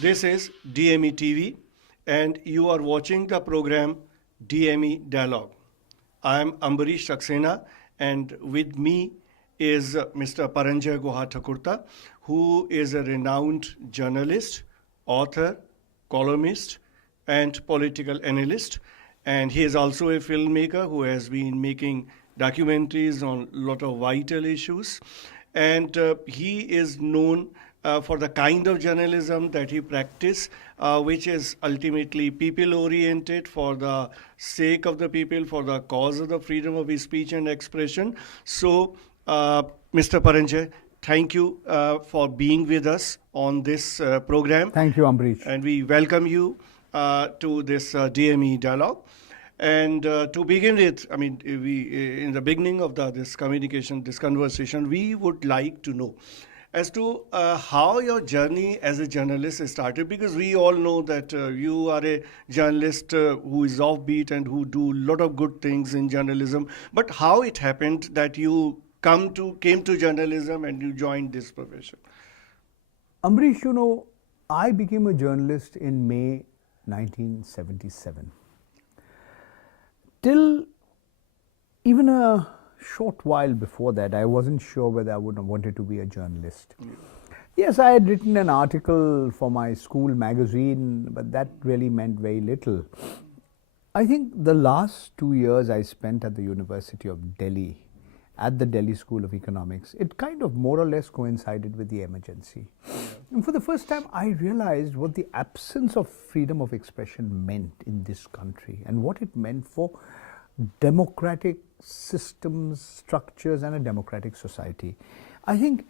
This is DME TV and you are watching the program DME Dialogue. I am Ambrish Saxena and with me is Mr. PARANJOY GUHA THAKURTA, who is a renowned journalist, author, columnist and political analyst, and he is also a filmmaker who has been making documentaries on a lot of vital issues, and he is known for the kind of journalism that he practices, which is ultimately people-oriented, for the sake of the people, for the cause of the freedom of speech and expression. So, Mr. PARANJOY, thank you for being with us on this program. Thank you, Ambrish. And we welcome you to this DME Dialogue. And to begin with, I mean, in the beginning of this conversation, we would like to know as to how your journey as a journalist started, because we all know that you are a journalist who is offbeat and who do a lot of good things in journalism. But how it happened that you came to journalism and you joined this profession? Ambrish, you know, I became a journalist in May 1977. Till even a short while before that, I wasn't sure whether I would have wanted to be a journalist. Yes, I had written an article for my school magazine, but that really meant very little. I think the last 2 years I spent at the University of Delhi, at the Delhi School of Economics, it kind of more or less coincided with the emergency. And for the first time, I realized what the absence of freedom of expression meant in this country and what it meant for democratic systems, structures, and a democratic society. I think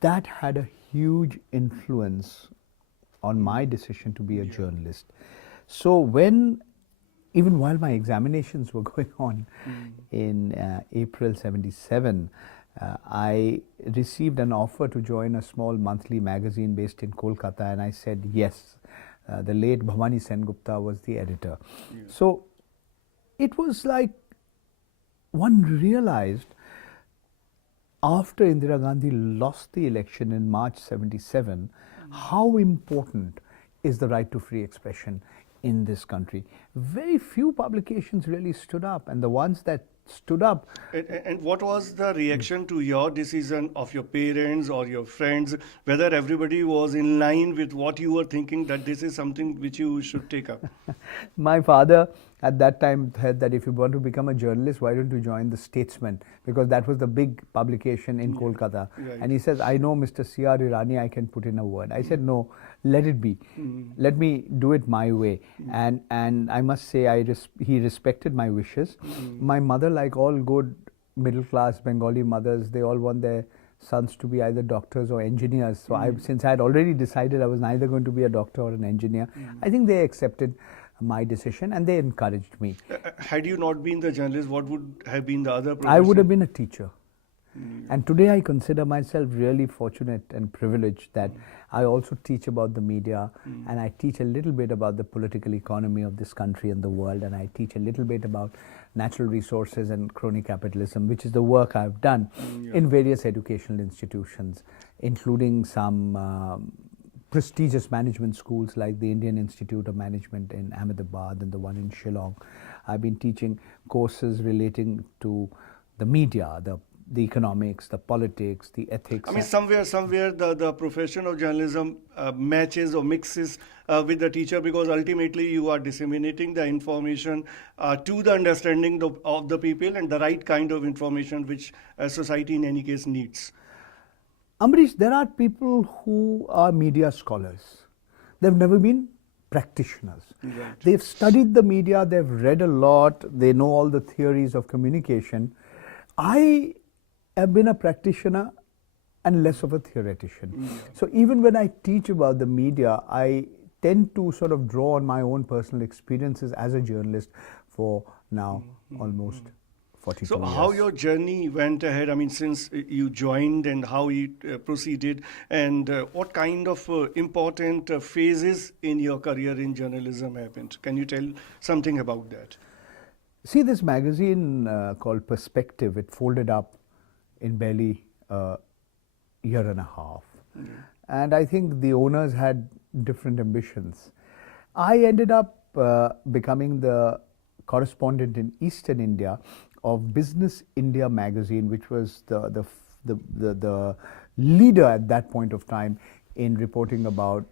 that had a huge influence on my decision to be a journalist. So even while my examinations were going on in April 77, I received an offer to join a small monthly magazine based in Kolkata, and I said yes. The late Bhavani Sengupta was the editor. So it was like one realized after Indira Gandhi lost the election in March 77, how important is the right to free expression in this country. Very few publications really stood up, and the ones that stood up. And what was the reaction to your decision of your parents or your friends, whether everybody was in line with what you were thinking that this is something which you should take up? My father at that time said that if you want to become a journalist, why don't you join the Statesman? Because that was the big publication in Kolkata. Right. And he says, I know Mr. C.R. Irani, I can put in a word. I said, no, let it be. Let me do it my way. And I must say, he respected my wishes. My mother, like all good middle-class Bengali mothers, they all want their sons to be either doctors or engineers. So since I had already decided I was neither going to be a doctor or an engineer, I think they accepted my decision and they encouraged me. Had you not been the journalist, what would have been the other profession? I would have been a teacher. And today I consider myself really fortunate and privileged that I also teach about the media and I teach a little bit about the political economy of this country and the world, and I teach a little bit about natural resources and crony capitalism, which is the work I've done in various educational institutions, including some prestigious management schools like the Indian Institute of Management in Ahmedabad and the one in Shillong. I've been teaching courses relating to the media, the economics, the politics, the ethics. I mean, somewhere the profession of journalism matches or mixes with the teacher, because ultimately you are disseminating the information to the understanding of the people and the right kind of information which society in any case needs. Ambrish, there are people who are media scholars. They've never been practitioners. Right. They've studied the media, they've read a lot, they know all the theories of communication. I have been a practitioner and less of a theoretician. So even when I teach about the media, I tend to sort of draw on my own personal experiences as a journalist for now almost 42 So years. how your journey went ahead, I mean, since you joined, and how it proceeded, and what kind of important phases in your career in journalism happened? Can you tell something about that? See, this magazine called Perspective, it folded up in barely a year and a half. And I think the owners had different ambitions. I ended up becoming the correspondent in Eastern India of Business India magazine, which was the leader at that point of time in reporting about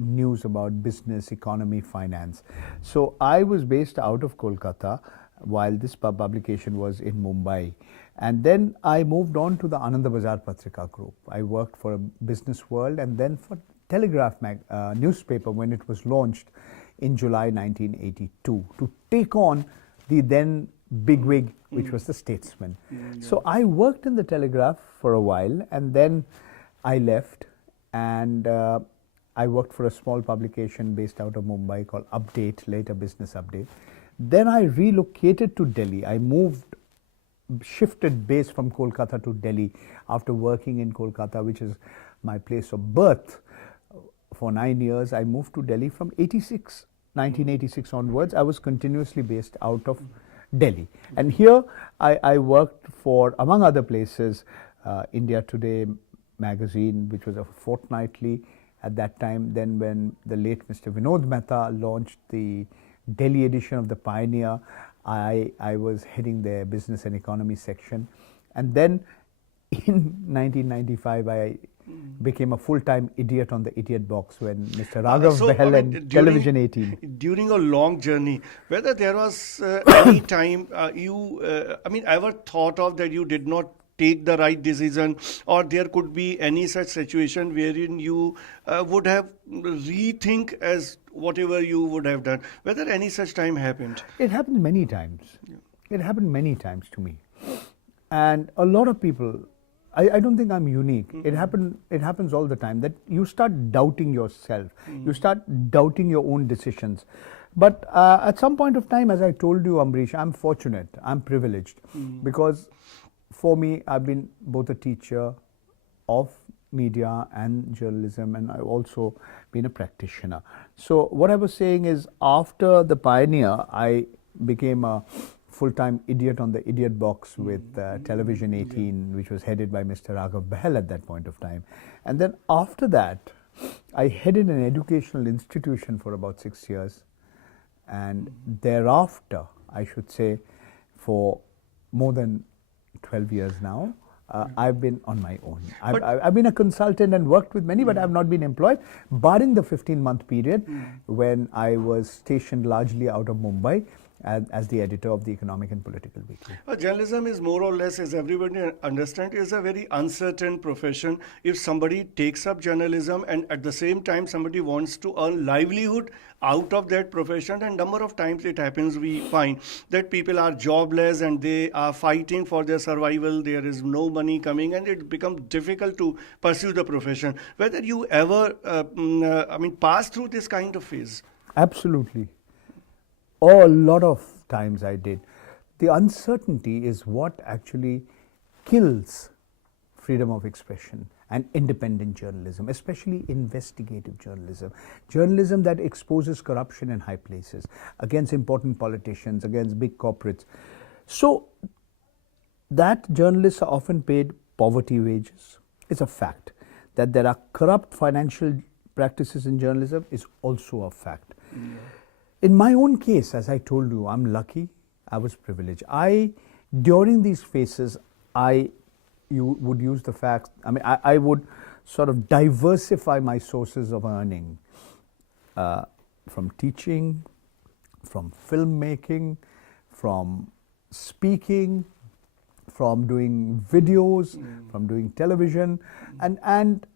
news about business, economy, finance. So I was based out of Kolkata while this publication was in Mumbai. And then I moved on to the Ananda Bazar Patrika group. I worked for a Business World and then for Telegraph newspaper when it was launched in July 1982 to take on the then bigwig, which was the Statesman. So I worked in the Telegraph for a while and then I left and I worked for a small publication based out of Mumbai called Update, later Business Update. Then I relocated to Delhi. I shifted base from Kolkata to Delhi after working in Kolkata, which is my place of birth. For 9 years, I moved to Delhi from 1986 onwards. I was continuously based out of Delhi. And here I worked for, among other places, India Today magazine, which was a fortnightly at that time. Then when the late Mr. Vinod Mehta launched the Delhi edition of the Pioneer, I was heading their business and economy section. And then in 1995, I became a full-time idiot on the Idiot Box when Mr. Raghav Behel and Television 18. During a long journey, whether there was any time ever thought of that you did not take the right decision, or there could be any such situation wherein you would have rethink as whatever you would have done, whether any such time happened? It happened many times. It happened many times to me. And a lot of people, I don't think I'm unique. It happens all the time that you start doubting yourself. You start doubting your own decisions. But at some point of time, as I told you, Ambrish, I'm fortunate, I'm privileged because for me, I've been both a teacher of media and journalism, and I've also been a practitioner. So what I was saying is, after the Pioneer, I became a full-time idiot on the Idiot Box with Television 18, which was headed by Mr. Raghav Behel at that point of time. And then after that, I headed an educational institution for about 6 years. And thereafter, I should say, for more than 12 years now, I've been on my own. I've been a consultant and worked with many, but I've not been employed, barring the 15-month period when I was stationed largely out of Mumbai as the editor of the Economic and Political Weekly. Journalism is more or less, as everybody understands, is a very uncertain profession. If somebody takes up journalism and at the same time somebody wants to earn livelihood out of that profession, and number of times it happens, we find that people are jobless and they are fighting for their survival. There is no money coming and it becomes difficult to pursue the profession. Whether you ever pass through this kind of phase? Absolutely. Oh, a lot of times I did. The uncertainty is what actually kills freedom of expression and independent journalism, especially investigative journalism. Journalism that exposes corruption in high places, against important politicians, against big corporates. So that journalists are often paid poverty wages. It's a fact. That there are corrupt financial practices in journalism is also a fact. In my own case, as I told you, I'm lucky, I was privileged. During these phases, you would use the fact, I would sort of diversify my sources of earning from teaching, from filmmaking, from speaking, from doing videos, from doing television, and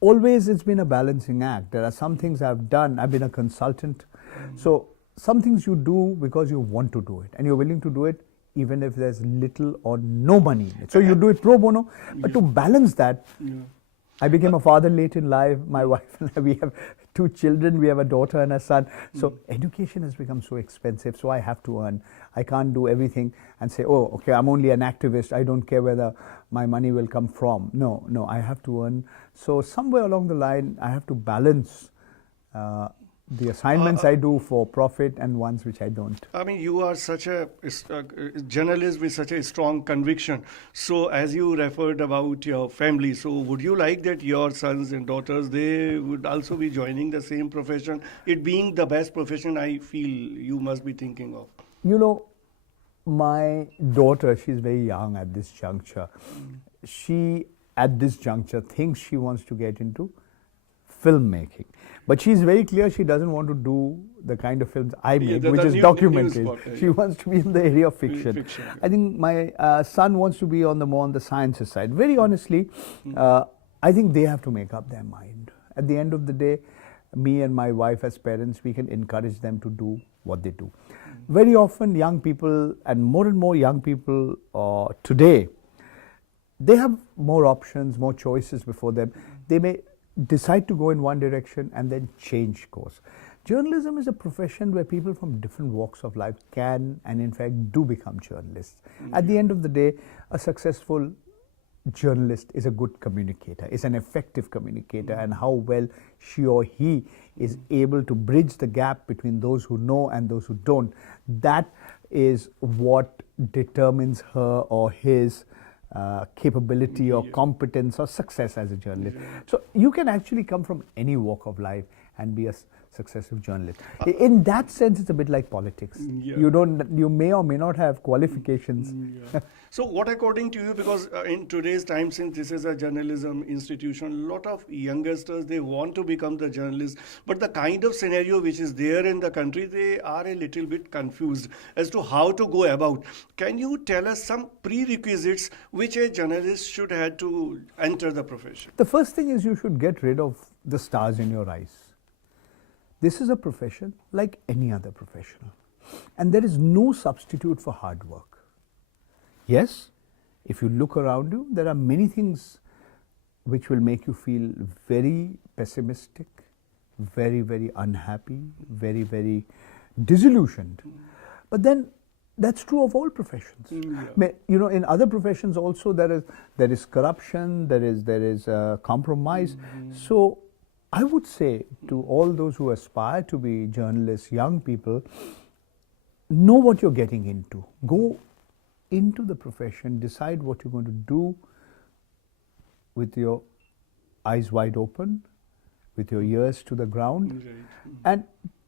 always it's been a balancing act. There are some things I've done. I've been a consultant. So some things you do because you want to do it and you're willing to do it even if there's little or no money in it. So you do it pro bono. But to balance that, I became a father late in life. My wife and I, we have 2 children. We have a daughter and a son. So education has become so expensive. So I have to earn. I can't do everything and say, oh, okay, I'm only an activist. I don't care whether my money will come from. No, I have to earn. So somewhere along the line, I have to balance the assignments I do for profit and ones which I don't. I mean, you are such a journalist with such a strong conviction. So, as you referred about your family, so would you like that your sons and daughters, they would also be joining the same profession? It being the best profession, I feel you must be thinking of. You know, my daughter, she's very young at this juncture. She, at this juncture, thinks she wants to get into filmmaking. But she's very clear she doesn't want to do the kind of films I make, which is documentary. She wants to be in the area of fiction. I think my son wants to be on the more on the sciences side. Very honestly, I think they have to make up their mind. At the end of the day, me and my wife as parents, we can encourage them to do what they do. Very often young people and more young people today, they have more options, more choices before them. They may decide to go in one direction and then change course. Journalism is a profession where people from different walks of life can and in fact do become journalists. At the end of the day, a successful journalist is a good communicator, is an effective communicator, and how well she or he is able to bridge the gap between those who know and those who don't. That is what determines her or his capability or competence or success as a journalist. So you can actually come from any walk of life and be a successful journalist. In that sense, it's a bit like politics. You may or may not have qualifications. So what according to you, because in today's time, since this is a journalism institution, a lot of youngsters, they want to become the journalists, but the kind of scenario which is there in the country, they are a little bit confused as to how to go about. Can you tell us some prerequisites which a journalist should have to enter the profession? The first thing is you should get rid of the stars in your eyes. This is a profession like any other professional, and there is no substitute for hard work. Yes, if you look around you, there are many things which will make you feel very pessimistic, very unhappy, very disillusioned. But then that's true of all professions. You know, in other professions also there is corruption, there is compromise. So I would say to all those who aspire to be journalists, young people, know what you're getting into. Go into the profession, decide what you're going to do with your eyes wide open, with your ears to the ground, and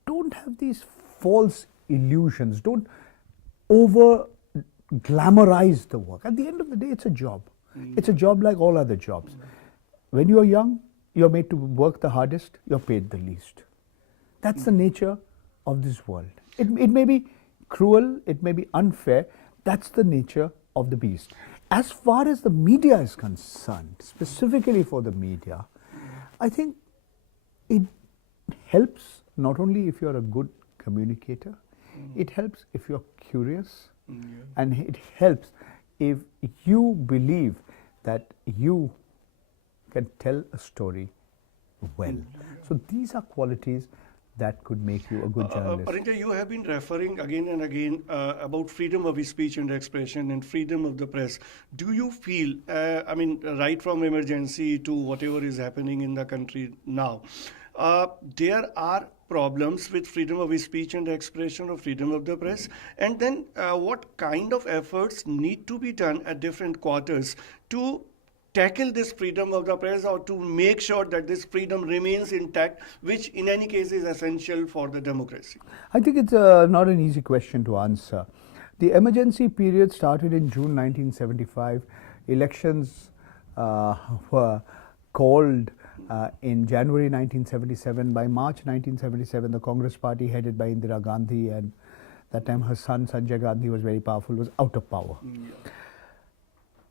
don't have these false illusions. Don't over glamorize the work. At the end of the day, it's a job. It's a job like all other jobs. When you're young, you're made to work the hardest, you're paid the least. That's the nature of this world. It may be cruel, it may be unfair, that's the nature of the beast. As far as the media is concerned, specifically for the media, I think it helps not only if you're a good communicator, it helps if you're curious, and it helps if you believe that you can tell a story well. So these are qualities that could make you a good journalist. Paranjoy, you have been referring again and again about freedom of speech and expression and freedom of the press. Do you feel, I mean, right from emergency to whatever is happening in the country now, there are problems with freedom of speech and expression or freedom of the press? And then what kind of efforts need to be done at different quarters to tackle this freedom of the press, or to make sure that this freedom remains intact, which in any case is essential for the democracy? I think it's not an easy question to answer. The emergency period started in June 1975. Elections were called in January 1977. By March 1977, the Congress party headed by Indira Gandhi, and that time her son Sanjay Gandhi was very powerful, was out of power.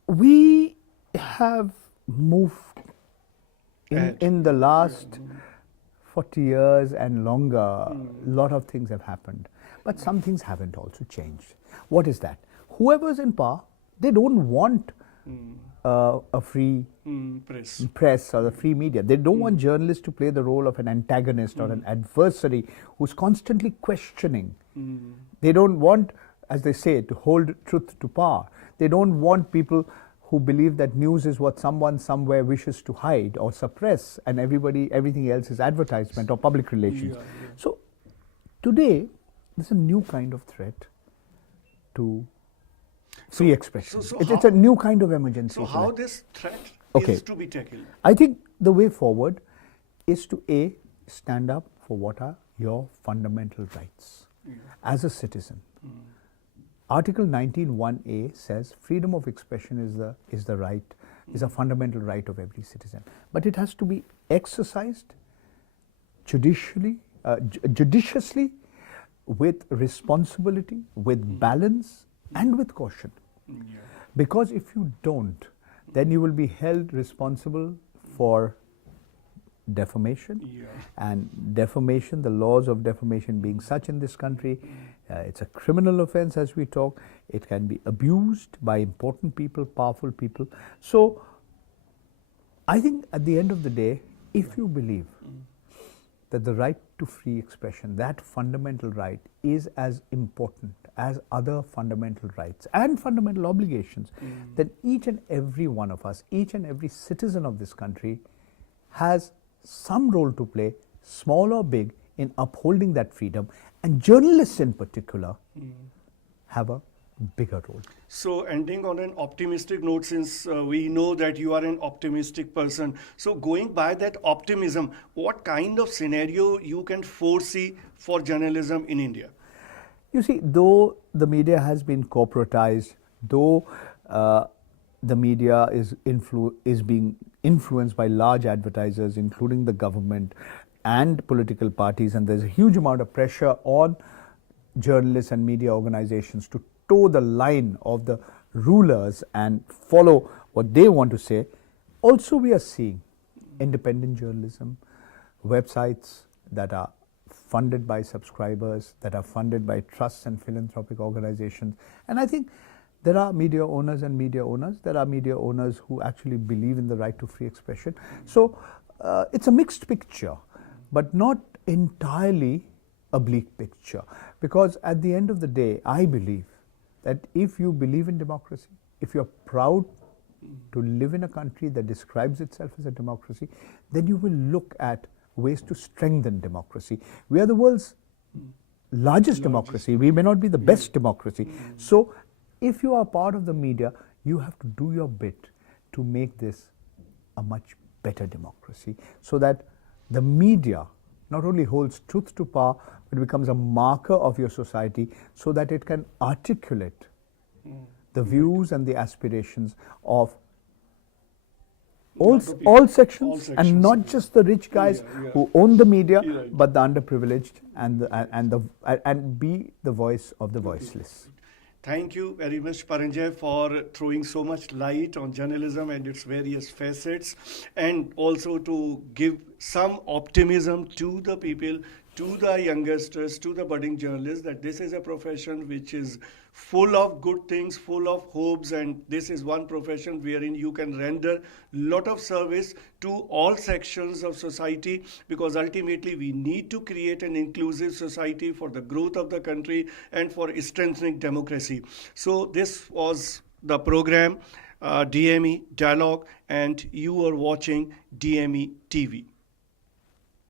We have moved in the last 40 years and longer. A lot of things have happened, but some things haven't also changed. What is that? Whoever's in power, they don't want a free press or the free media. They don't want journalists to play the role of an antagonist or an adversary who's constantly questioning. They don't want, as they say, to hold truth to power. They don't want people who believe that news is what someone somewhere wishes to hide or suppress, and everything else is advertisement or public relations. So today, there's a new kind of threat to free expression. It's a new kind of emergency. So how this threat Okay. is to be tackled? I think the way forward is to A, stand up for what are your fundamental rights as a citizen. Article 19(1)(a) says freedom of expression is the right, is a fundamental right of every citizen. But it has to be exercised judiciously, with responsibility, with balance, and with caution. Because if you don't, then you will be held responsible for defamation. And defamation, the laws of defamation being such in this country, it's a criminal offense as we talk. It can be abused by important people, powerful people. So I think at the end of the day, if you believe that the right to free expression, that fundamental right, is as important as other fundamental rights and fundamental obligations, then each and every one of us, each and every citizen of this country has some role to play, small or big, in upholding that freedom. And journalists in particular have a bigger role. So ending on an optimistic note, since we know that you are an optimistic person, so going by that optimism, what kind of scenario you can foresee for journalism in India? You see, though the media has been corporatized, though the media is being influenced by large advertisers, including the government and political parties, and there's a huge amount of pressure on journalists and media organizations to toe the line of the rulers and follow what they want to say. Also, we are seeing independent journalism, websites that are funded by subscribers, that are funded by trusts and philanthropic organizations. And I think there are media owners and media owners. There are media owners who actually believe in the right to free expression. So it's a mixed picture, but not entirely a bleak picture. Because at the end of the day, I believe that if you believe in democracy, if you're proud to live in a country that describes itself as a democracy, then you will look at ways to strengthen democracy. We are the world's largest democracy. We may not be the best democracy. So if you are part of the media, you have to do your bit to make this a much better democracy, so that the media not only holds truth to power, but becomes a marker of your society, so that it can articulate the views and the aspirations of all sections, and not just the rich guys who own the media, but the underprivileged and be the voice of the voiceless. Thank you very much, Paranjay, for throwing so much light on journalism and its various facets, and also to give some optimism to the people, to the youngsters, to the budding journalists, that this is a profession which is full of good things, full of hopes, and this is one profession wherein you can render lot of service to all sections of society, because ultimately we need to create an inclusive society for the growth of the country and for strengthening democracy. So this was the program DME Dialogue, and you are watching DME TV.